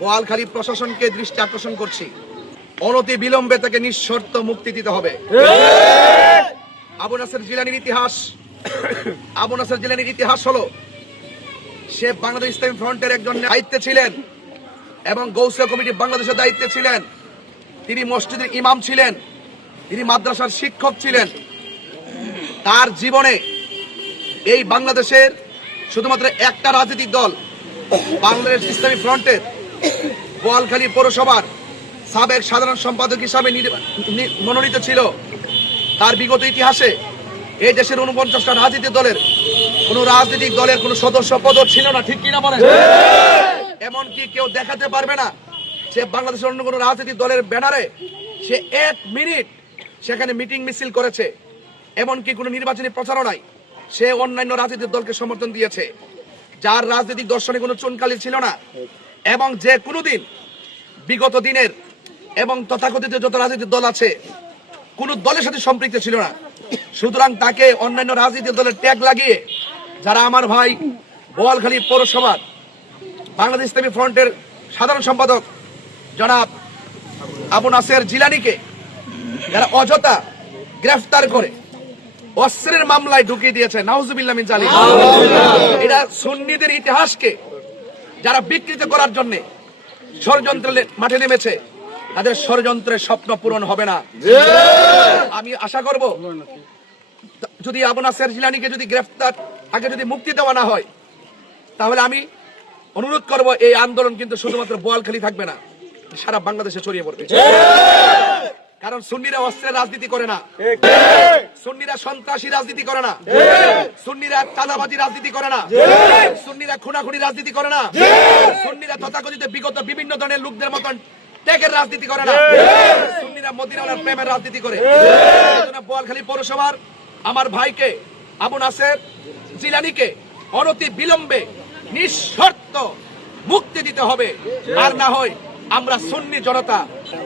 বোয়ালখালী প্রশাসনকে দৃষ্টি আকর্ষণ করছি, অনতি বিলম্বে তাকে নিঃশর্ত মুক্তি দিতে হবে। আবু নাসের জিলানীর ইতিহাস হলো, সে বাংলাদেশ ইসলামী ফ্রন্টের একজন দায়িত্বে ছিলেন এবং গৌসিয়া কমিটি বাংলাদেশের দায়িত্বে ছিলেন। তিনি মসজিদের ইমাম ছিলেন, তিনি মাদ্রাসার শিক্ষক ছিলেন। তার জীবনে এই বাংলাদেশের শুধুমাত্র একটা রাজনৈতিক দল, বাংলাদেশ ইসলামী ফ্রন্টের বোয়ালখালী পৌরসভার সাবেক সাধারণ সম্পাদক হিসাবে মনোনীত ছিল। তার বিগত ইতিহাসে এই দেশের 49টা রাজনৈতিক দলের কোন সদস্য পদ ছিল না, ঠিক কিনা বলেন? এমনকি কেউ দেখাতে পারবে না যে বাংলাদেশের অন্য কোন রাজনৈতিক দলের ব্যানারে সে 1 মিনিট সেখানে মিটিং মিছিল করেছে। এমনকি কোন নির্বাচনী প্রচারণায় সে অন্যান্য রাজনৈতিক দলকে সমর্থন দিয়েছে, যার রাজনৈতিক দর্শনে কোনো চুনকালি ছিল না, এবং যে কোনোদিন বিগত দিনের এবং তথাকথিত যত রাজনৈতিক দল আছে কোন দলের সাথে সম্পৃক্ত ছিল না। সুতরাং তাকে অন্যান্য রাজনৈতিক দলের ট্যাগ লাগিয়ে যারা আমার ভাই বোয়ালখালী পৌরসভার বাংলাদেশ ইসলামী ফ্রন্টের সাধারণ সম্পাদক জনাব আবু নাসের জিলানীকে যারা অযথা গ্রেফতার করে অস্ত্রের মামলায় ঢুকিয়ে দিয়েছে, নাউজুবিল্লাহ মিন জালিক। এটা সুন্নিদের ইতিহাসকে যারা বিকৃত করার জন্য ষড়যন্ত্রের মাঠে নেমেছে, তাদের ষড়যন্ত্রের স্বপ্ন পূরণ হবে না। আমি আশা করব যদি আবু নাসের জিলানীকে যদি গ্রেফতার আগে যদি মুক্তি দেওয়া না হয়, তাহলে আমি অনুরোধ করব এই আন্দোলন কিন্তু শুধুমাত্র বোয়ালখালী থাকবে না, সারা বাংলাদেশে ছড়িয়ে পড়বে। কারণ সুন্নিরা অস্ত্রের রাজনীতি করে না, সুন্নিরা সন্ত্রাসী রাজনীতি করে না, সুন্নিরা চাঁদাবাজি রাজনীতি করে না, সুন্নিরা খুনাখুনি রাজনীতি করে না, সুন্নিরা তথাকথিত বিগত বিভিন্ন ধরনের লোকদের মতন ত্যাগের রাজনীতি করে না, সুন্নিরা মদিনাওয়ালার প্রেমের রাজনীতি করে। বোয়ালখালী পৌরসভার আমার ভাইকে আবু নাসের জিলানীকে অনতি বিলম্বে নিঃশর্ত মুক্তি দিতে হবে, আর না হয় আমরা সুন্নি জনতা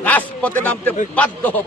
রাজপথে নামতে বাধ্য হব।